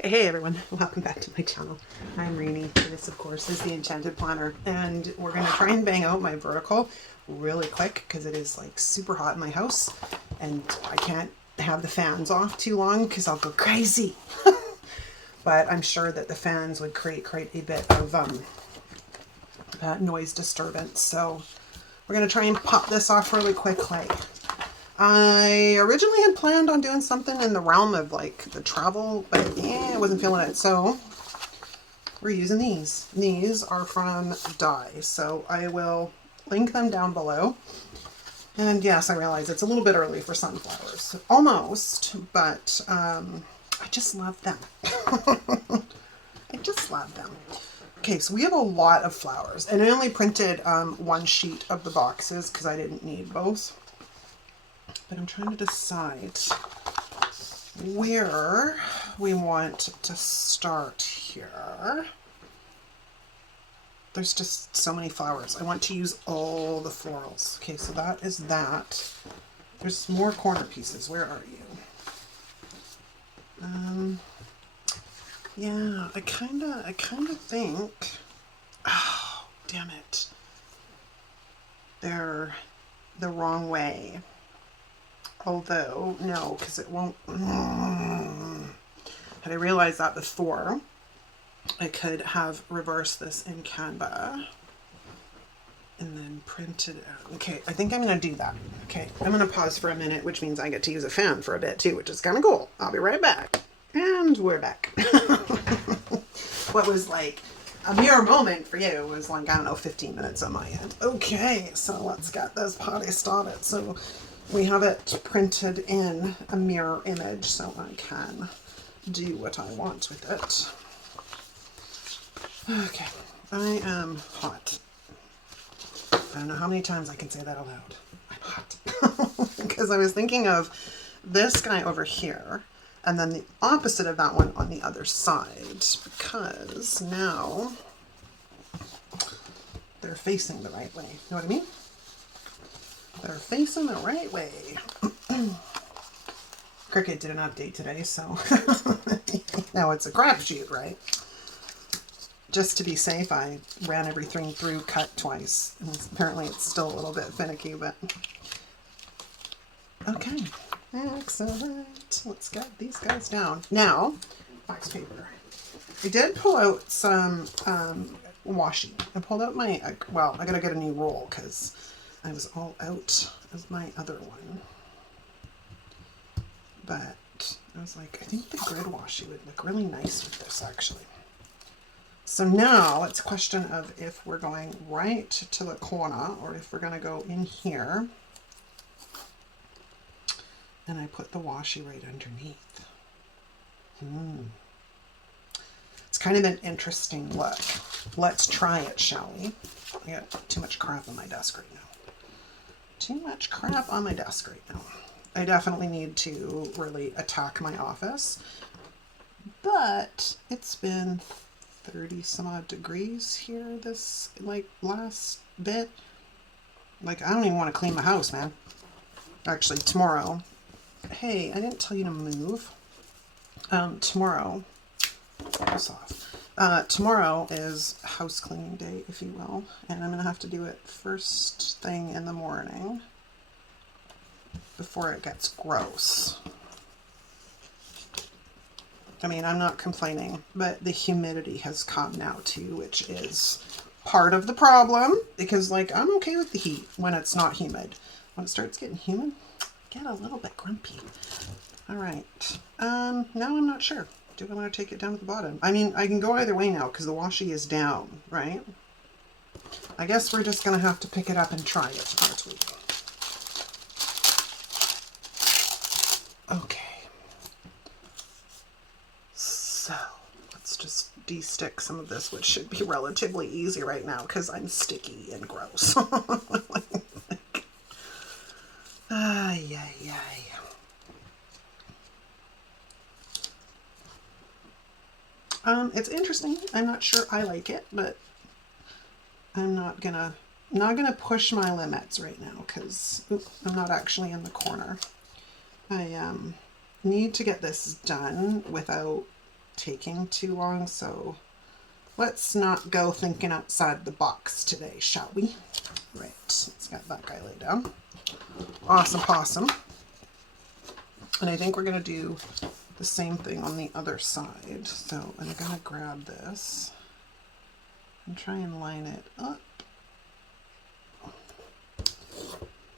Hey everyone, welcome back to my channel. I'm Rainy. This of course is the Enchanted planner, and we're going to try and bang out my vertical really quick because it is like super hot in my house and I can't have the fans off too long because I'll go crazy. But I'm sure that the fans would create quite a bit of noise disturbance, so we're going to try and pop this off really quickly. I originally had planned on doing something in the realm of like the travel, but yeah, I wasn't feeling it. So we're using these. These are from Dye, so I will link them down below. And yes, I realize it's a little bit early for sunflowers. Almost, but I just love them. I just love them. Okay, so we have a lot of flowers, and I only printed one sheet of the boxes because I didn't need both. But I'm trying to decide where we want to start here. There's just so many flowers. I want to use all the florals. Okay, so that is that. There's more corner pieces. Where are you? Yeah, I kind of think, oh, damn it. They're the wrong way. Although, no, because it won't. Had I realized that before, I could have reversed this in Canva and then printed it out. Okay, I think I'm going to do that. Okay, I'm going to pause for a minute, which means I get to use a fan for a bit too, which is kind of cool. I'll be right back. And we're back. What was like a mere moment for you was like, I don't know, 15 minutes on my end. Okay, so let's get this party started. So we have it printed in a mirror image so I can do what I want with it. Okay, I am hot. I don't know how many times I can say that aloud. I'm hot. Because I was thinking of this guy over here and then the opposite of that one on the other side, because now they're facing the right way. You know what I mean? They're facing the right way. Cricut did an update today, so now it's a crapshoot, right? Just to be safe, I ran everything through cut twice. And apparently it's still a little bit finicky, but okay. Excellent. Let's get these guys down. Now, wax paper. I did pull out some washi. I pulled out my, well, I gotta get a new roll because I was all out of my other one. But I was like, I think the grid washi would look really nice with this actually. So now it's a question of if we're going right to the corner or if we're gonna go in here. And I put the washi right underneath. It's kind of an interesting look. Let's try it, shall we? I got too much crap on my desk right now. Too much crap on my desk right now. I definitely need to really attack my office. But it's been 30 some odd degrees here this like last bit. Like I don't even want to clean my house, man. Actually, tomorrow. Hey, I didn't tell you to move. Tomorrow, this off. Tomorrow is house cleaning day, if you will, and I'm gonna have to do it first thing in the morning before it gets gross. I mean, I'm not complaining, but the humidity has come now too, which is part of the problem because like I'm okay with the heat when it's not humid. When it starts getting humid, get a little bit grumpy. All right. Now I'm not sure. Do I want to take it down to the bottom? I mean, I can go either way now because the washi is down, right? I guess we're just going to have to pick it up and try it, aren't we? Okay. So let's just de-stick some of this, which should be relatively easy right now because I'm sticky and gross. Ay, ay, ay. It's interesting. I'm not sure I like it, but I'm not gonna push my limits right now because I'm not actually in the corner. I need to get this done without taking too long, so let's not go thinking outside the box today, shall we? Right, let's get that guy laid down. Awesome possum. And I think we're going to do the same thing on the other side. So I'm going to grab this and try and line it up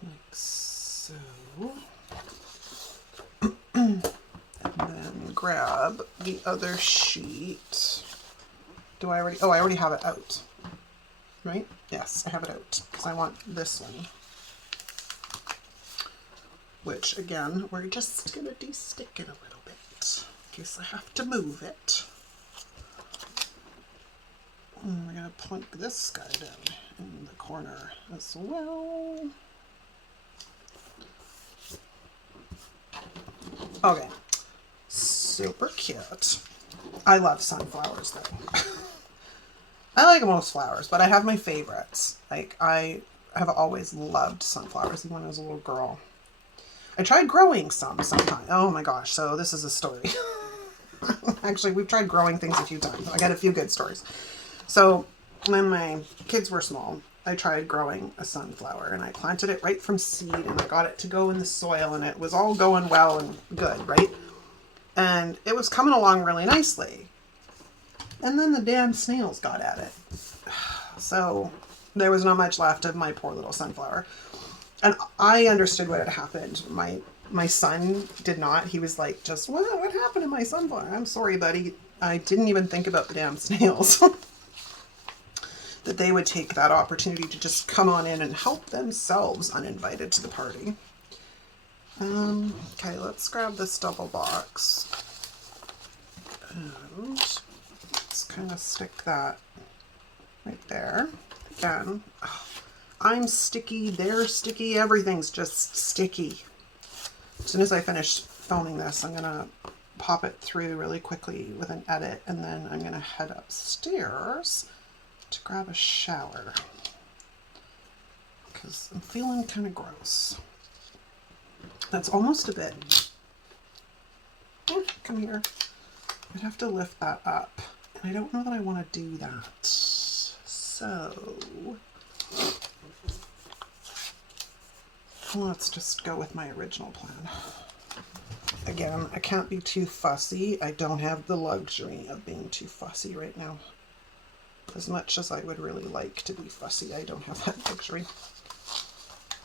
like so. And then grab the other sheet. Do I already, oh, I already have it out, right? Yes, I have it out because I want this one. Which again, we're just gonna de-stick it a little bit in case I have to move it. And we're gonna plunk this guy down in the corner as well. Okay, super cute. I love sunflowers though. I like most flowers, but I have my favorites. Like, I have always loved sunflowers even when I was a little girl. I tried growing sometime. Oh my gosh, so this is a story. Actually, we've tried growing things a few times. I got a few good stories. So when my kids were small, I tried growing a sunflower and I planted it right from seed and I got it to go in the soil and it was all going well and good, right? And it was coming along really nicely. And then the damn snails got at it. So there was not much left of my poor little sunflower. And I understood what had happened. My son did not. He was like, just, what happened to my sunflower? I'm sorry, buddy. I didn't even think about the damn snails. That they would take that opportunity to just come on in and help themselves uninvited to the party. Okay, let's grab this double box. And let's kind of stick that right there. Again, I'm sticky, they're sticky, everything's just sticky. As soon as I finish filming this, I'm gonna pop it through really quickly with an edit, and then I'm gonna head upstairs to grab a shower because I'm feeling kind of gross. That's almost a bit. Oh, come here. I'd have to lift that up, and I don't know that I want to do that. So let's just go with my original plan. Again, I can't be too fussy. I don't have the luxury of being too fussy right now. As much as I would really like to be fussy, I don't have that luxury.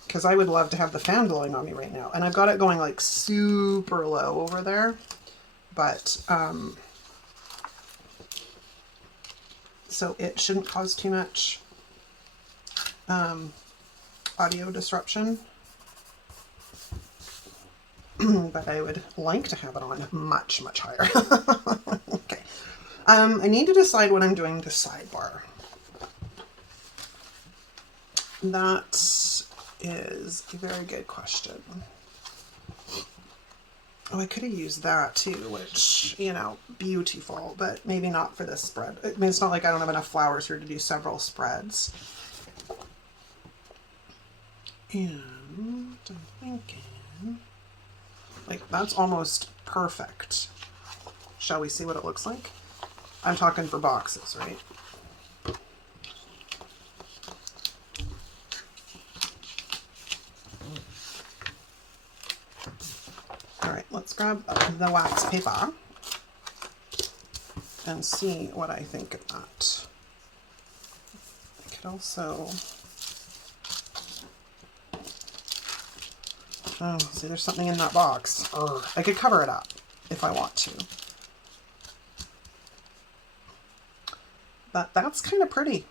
Because I would love to have the fan blowing on me right now. And I've got it going like super low over there. But, so it shouldn't cause too much audio disruption. But I would like to have it on much, much higher. Okay. I need to decide what I'm doing to sidebar. That is a very good question. Oh, I could have used that too, which, you know, beautiful, but maybe not for this spread. I mean, it's not like I don't have enough flowers here to do several spreads. And I'm thinking, like, that's almost perfect. Shall we see what it looks like? I'm talking for boxes, right? All right, let's grab the wax paper and see what I think of that. I could also, oh, see, there's something in that box. Ugh. I could cover it up if I want to. But that's kind of pretty.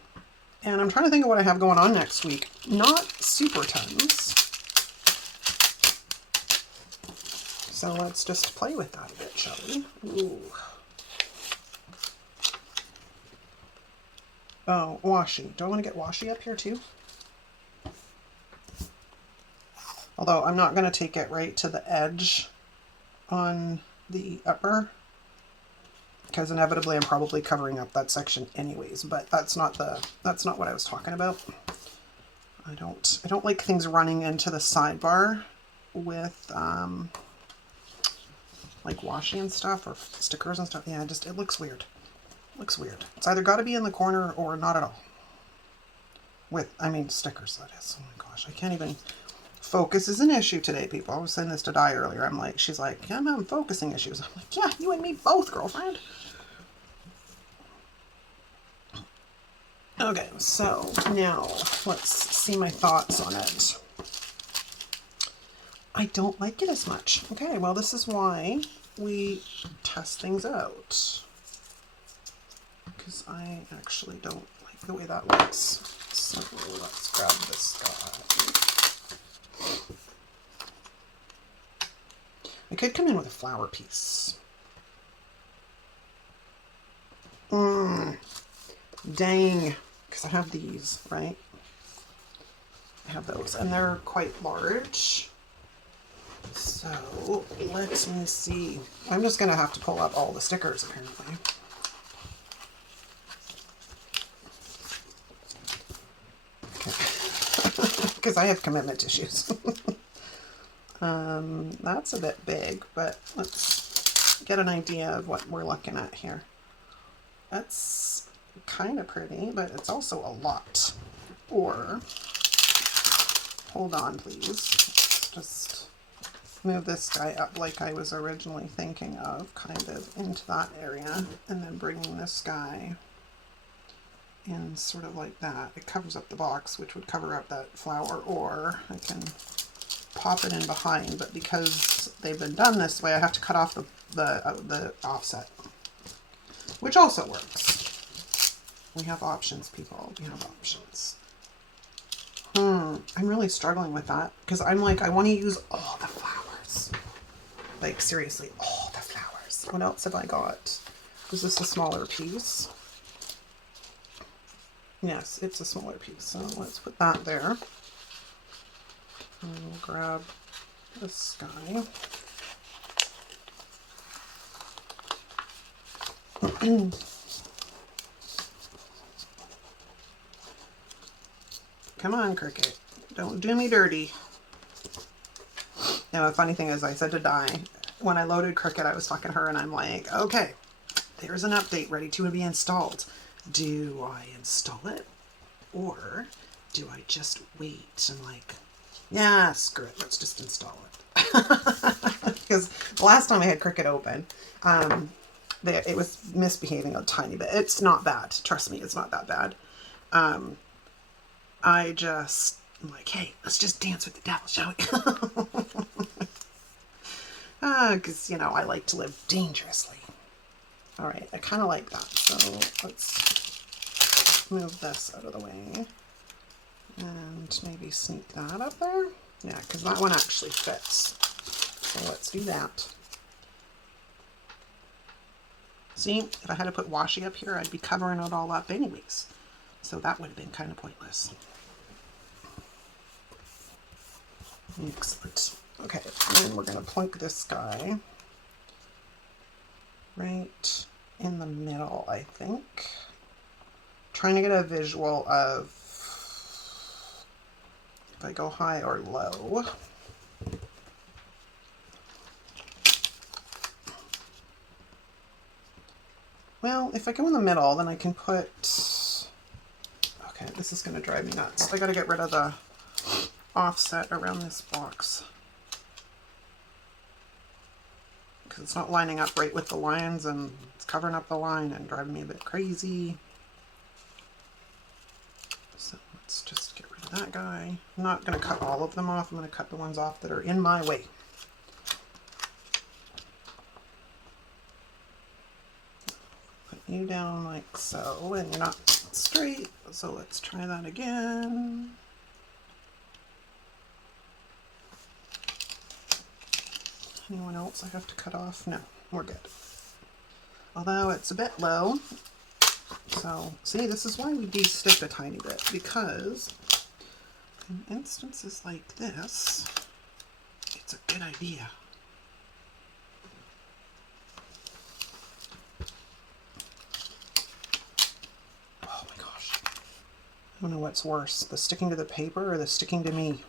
And I'm trying to think of what I have going on next week. Not super tons. So let's just play with that a bit, shall we? Ooh. Oh, washi. Do I want to get washi up here too? Although I'm not going to take it right to the edge on the upper, because inevitably I'm probably covering up that section anyways, but that's not what I was talking about. I don't like things running into the sidebar with like washi and stuff or stickers and stuff. Yeah, just it looks weird. Looks weird. It's either got to be in the corner or not at all. I mean stickers, that is. Oh my gosh, I can't even. Focus is an issue today, people. I was saying this to Di earlier. I'm like, she's like, yeah, I'm having focusing issues. I'm like, yeah, you and me both, girlfriend. Okay, so now let's see my thoughts on it. I don't like it as much. Okay, well, this is why we test things out. Because I actually don't like the way that looks. So let's grab this guy. I could come in with a flower piece. Dang. Because I have these, right? I have those, and they're quite large. So let me see. I'm just going to have to pull up all the stickers, apparently. Okay. Because I have commitment issues. That's a bit big, but let's get an idea of what we're looking at here. That's kind of pretty, but it's also a lot. Or, hold on please, just move this guy up like I was originally thinking of, kind of into that area, and then bringing this guy in sort of like that. It covers up the box, which would cover up that flower, or I can pop it in behind, but because they've been done this way, I have to cut off the offset, which also works. We have options, people. We have options. I'm really struggling with that because I'm like, I want to use all the flowers. Like, seriously, all the flowers. What else have I got? Is this a smaller piece? Yes, it's a smaller piece. So let's put that there. And we'll grab this guy. Come on, Cricut. Don't do me dirty. Now, the funny thing is, I said to Di, when I loaded Cricut, I was talking to her and I'm like, okay, there's an update ready to be installed. Do I install it or do I just wait? I'm like, yeah, screw it. Let's just install it. Because the last time I had Cricut open, it was misbehaving a tiny bit. It's not bad. Trust me, it's not that bad. I'm like, hey, let's just dance with the devil, shall we? Because, you know, I like to live dangerously. All right, I kind of like that. So let's move this out of the way and maybe sneak that up there. Yeah, because that one actually fits. So let's do that. See, if I had to put washi up here, I'd be covering it all up anyways. So that would have been kind of pointless. Excellent. Okay, and then we're going to plunk this guy right in the middle, I think. Trying to get a visual of if I go high or low. Well, if I go in the middle, then I can put... Okay, this is going to drive me nuts. I got to get rid of the offset around this box because it's not lining up right with the lines and it's covering up the line and driving me a bit crazy. So let's just get rid of that guy. I'm not going to cut all of them off. I'm going to cut the ones off that are in my way. Put you down like so, and you're not straight, so let's try that again. Anyone else I have to cut off? No, we're good. Although it's a bit low. So, see, this is why we de-stick a tiny bit, because in instances like this, it's a good idea. Oh my gosh. I don't know what's worse, the sticking to the paper or the sticking to me.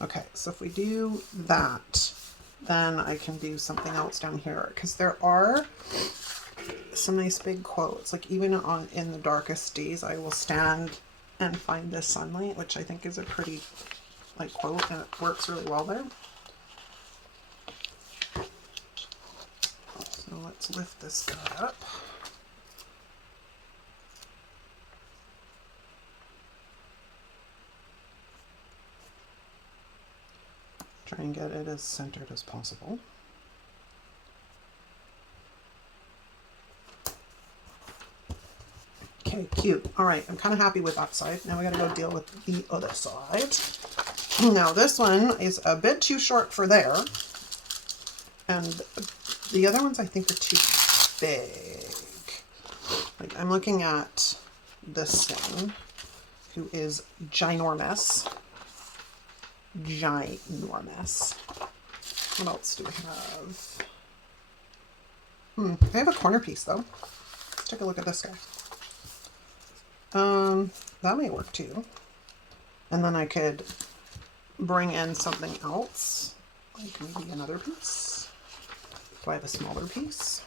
Okay, so if we do that, then I can do something else down here, because there are some nice big quotes. Like even in the darkest days, I will stand and find the sunlight, which I think is a pretty like quote, and it works really well there. So let's lift this guy up. Try and get it as centered as possible. Okay, cute. All right, I'm kind of happy with that side. Now we gotta go deal with the other side. Now this one is a bit too short for there. And the other ones I think are too big. Like I'm looking at this thing, who is ginormous. Ginormous. What else do we have? I have a corner piece though. Let's take a look at this guy. That may work too. And then I could bring in something else, like maybe another piece. Do I have a smaller piece?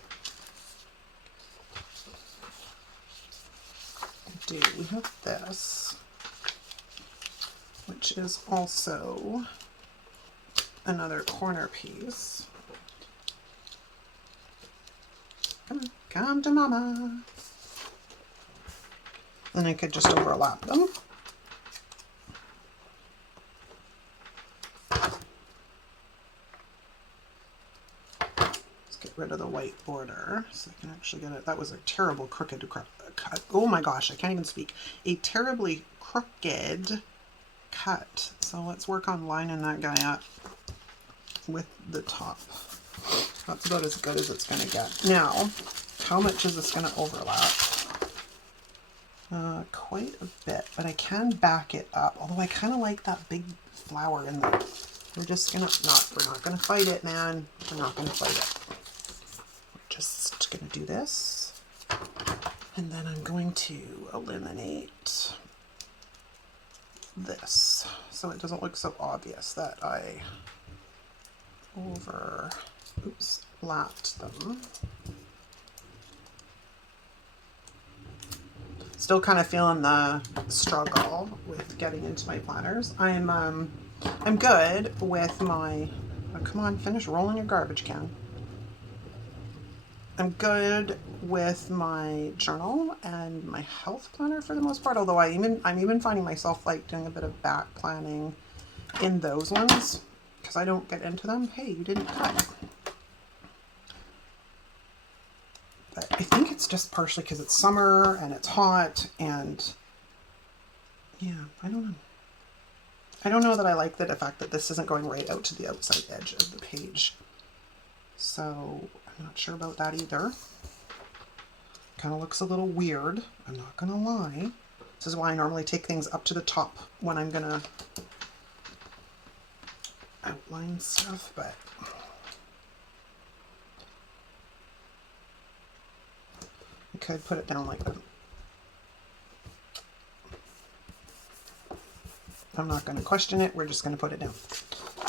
I do. We have this, which is also another corner piece. Come on, come to mama. Then I could just overlap them. Let's get rid of the white border so I can actually get it. That was a terrible crooked cut. Oh my gosh, I can't even speak. A terribly crooked cut. So let's work on lining that guy up with the top. That's about as good as it's going to get. Now, how much is this going to overlap? Quite a bit, but I can back it up. Although I kind of like that big flower in there. We're just gonna we're not gonna fight it, man. We're not gonna fight it. We're just gonna do this, and then I'm going to eliminate this so it doesn't look so obvious that I lapped them. Still kind of feeling the struggle with getting into my planners. I'm good with my, oh, come on, finish rolling your garbage can. I'm good with my journal and my health planner for the most part, although I'm even finding myself like doing a bit of back planning in those ones because I don't get into them. Hey, you didn't cut. But I think it's just partially because it's summer and it's hot and yeah, I don't know. I don't know that I like the fact that this isn't going right out to the outside edge of the page. So I'm not sure about that either. Kind of looks a little weird. I'm not going to lie. This is why I normally take things up to the top when I'm going to outline stuff, but I could put it down like that. I'm not going to question it. We're just going to put it down.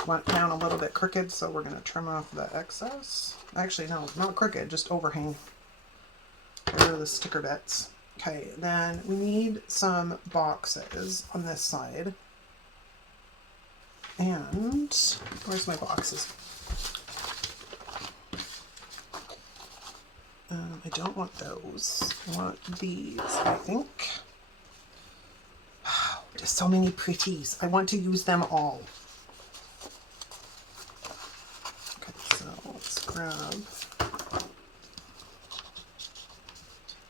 Want it down a little bit crooked, so we're going to trim off the excess. Actually, no, not crooked, just overhang. Get rid of the sticker bits. Okay, then we need some boxes on this side. And where's my boxes? I don't want those. I want these, I think. Wow, there's so many pretties. I want to use them all. Okay, so let's grab.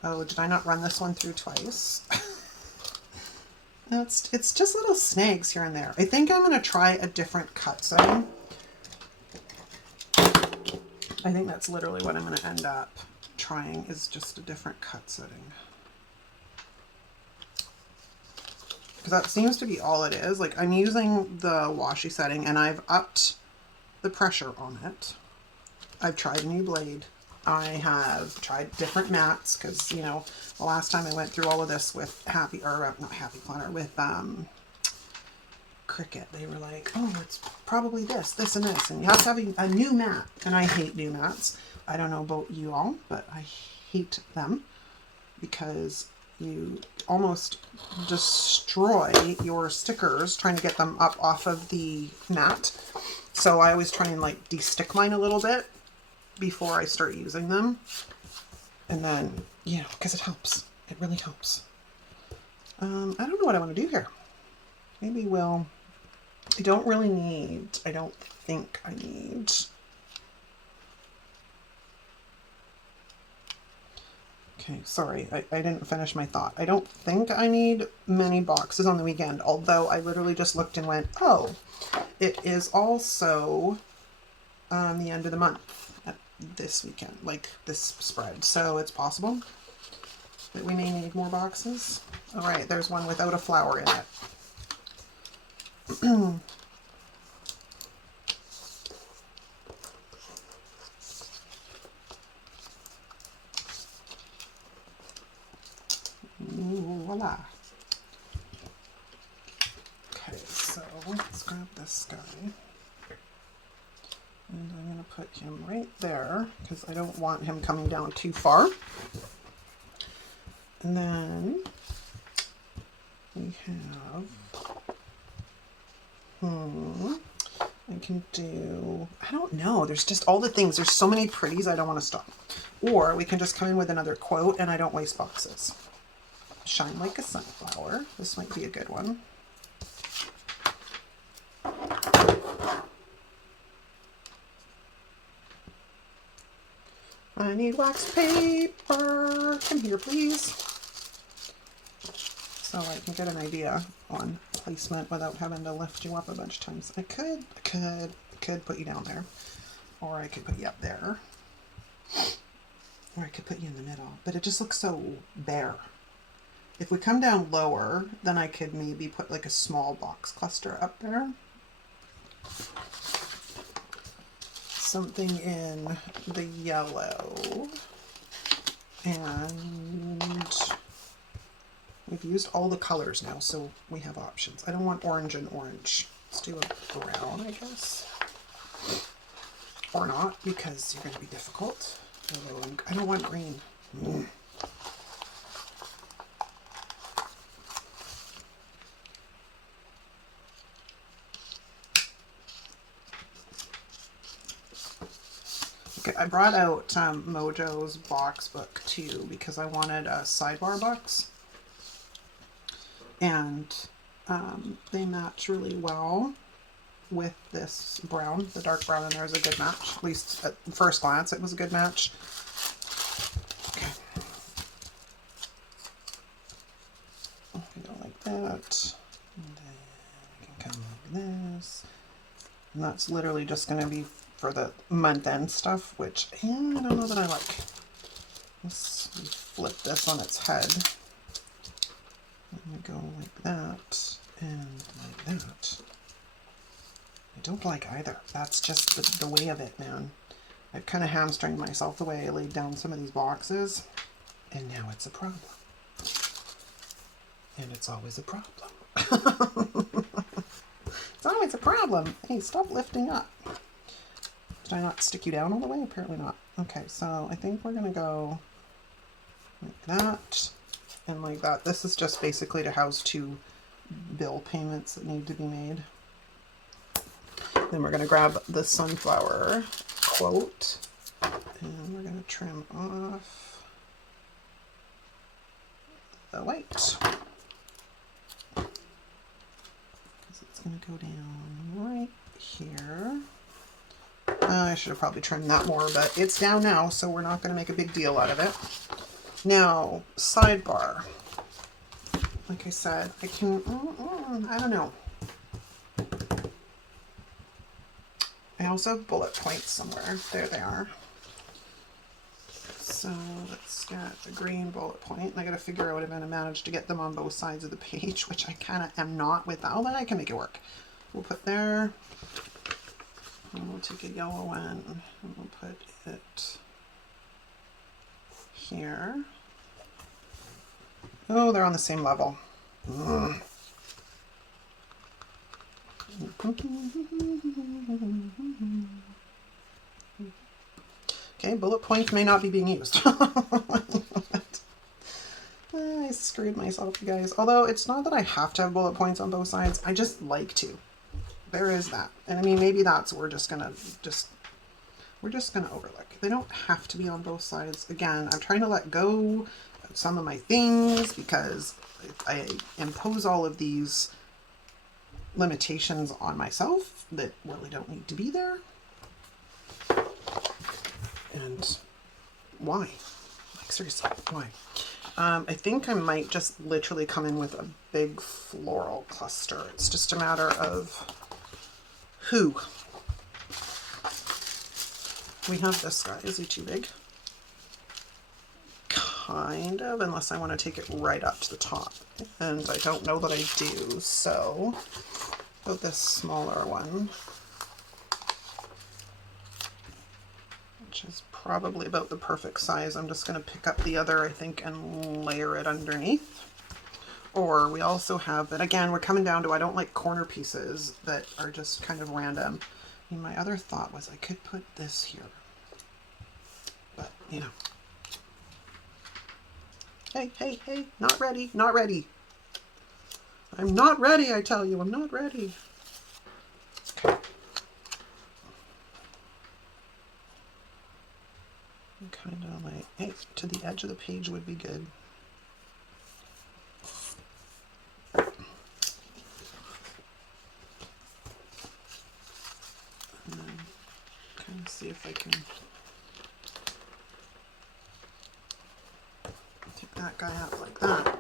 Oh, did I not run this one through twice? It's just little snags here and there. I think I'm going to try a different cut setting. I think that's literally what I'm going to end up trying, is just a different cut setting. Because that seems to be all it is. Like, I'm using the washi setting and I've upped the pressure on it. I've tried a new blade. I have tried different mats because, you know, the last time I went through all of this with not Happy Planner, with Cricut. They were like, oh, it's probably this, this, and this. And you have to have a new mat. And I hate new mats. I don't know about you all, but I hate them because you almost destroy your stickers trying to get them up off of the mat. So I always try and like de-stick mine a little bit before I start using them. And then, you know, because it helps. It really helps. I don't know what I want to do here. Maybe we'll... I don't really need... I don't think I need... Okay, sorry, I didn't finish my thought. I don't think I need many boxes on the weekend, although I literally just looked and went, oh, it is also the end of the month this weekend, like this spread. So it's possible that we may need more boxes. All right, there's one without a flower in it. Voila. Okay, so let's grab this guy. And I'm going to put him right there because I don't want him coming down too far. And then we have, I can do, I don't know, there's just all the things. There's so many pretties I don't want to stop. Or we can just come in with another quote and I don't waste boxes. Shine like a sunflower. This might be a good one. I need wax paper. Come here, please. So I can get an idea on placement without having to lift you up a bunch of times. I could put you down there, or I could put you up there, or I could put you in the middle, but it just looks so bare. If we come down lower, then I could maybe put like a small box cluster up there. Something in the yellow. And we've used all the colors now, so we have options. I don't want orange and orange. Let's do a brown, I guess. Or not, because you're going to be difficult. I don't want green. Okay, I brought out Mojo's box book too because I wanted a Sidebar box, and they match really well with this brown. The dark brown in there is a good match. At least at first glance, it was a good match. Okay, go like that, and then I can come like this, and that's literally just going to be for the month-end stuff, which I don't know that I like. Let's flip this on its head. Let me go like that and like that. I don't like either. That's just the way of it, man. I've kind of hamstringed myself the way I laid down some of these boxes, and now it's a problem. And it's always a problem. It's always a problem. Hey, stop lifting up. Did I not stick you down all the way? Apparently not. Okay, so I think we're going to go like that and like that. This is just basically to house 2 bill payments that need to be made. Then we're going to grab the sunflower quote and we're going to trim off the white because it's going to go down right here. I should have probably trimmed that more, but it's down now, so we're not going to make a big deal out of it. Now, Sidebar. Like I said, I can, I don't know. I also have bullet points somewhere. There they are. So let's get the green bullet point. I got to figure out if I'm going to manage to get them on both sides of the page, which I kind of am not with that, but I can make it work. We'll put there. And we'll take a yellow one and we'll put it here. Oh, they're on the same level. Okay, bullet points may not be being used. I screwed myself, you guys. Although it's not that I have to have bullet points on both sides. I just like to. There is that. And I mean, maybe that's what we're just gonna overlook. They don't have to be on both sides. Again, I'm trying to let go of some of my things because I impose all of these limitations on myself that really don't need to be there. And why? Like, seriously, why? I think I might just literally come in with a big floral cluster. It's just a matter of who. We have this guy. Is he too big? Kind of, unless I want to take it right up to the top. And I don't know that I do, so about this smaller one, which is probably about the perfect size. I'm just going to pick up the other, I think, and layer it underneath. Or we also have that, again, we're coming down to, I don't like corner pieces that are just kind of random. I mean, my other thought was I could put this here, but you know. Hey, hey, hey, not ready, not ready. I'm not ready, I tell you, I'm not ready. Okay. Kind of like, hey, to the edge of the page would be good. And then kind of see if I can take that guy out like that.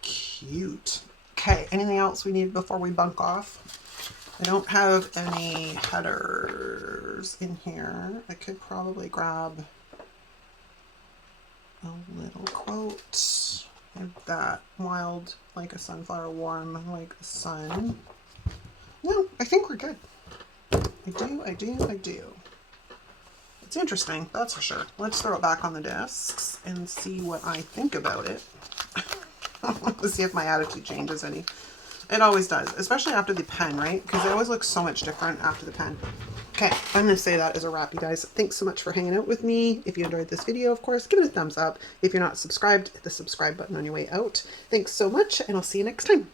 Cute. Okay, anything else we need before we bunk off? I don't have any headers in here. I could probably grab a little quote like that. Wild like a sunflower, warm like the sun. No, I think we're good. I do. It's interesting, that's for sure. Let's throw it back on the desks and see what I think about it. Let's see if my attitude changes any. It always does, especially after the pen, right? Because it always looks so much different after the pen. Okay, I'm going to say that as a wrap, you guys. Thanks so much for hanging out with me. If you enjoyed this video, of course, give it a thumbs up. If you're not subscribed, hit the subscribe button on your way out. Thanks so much, and I'll see you next time.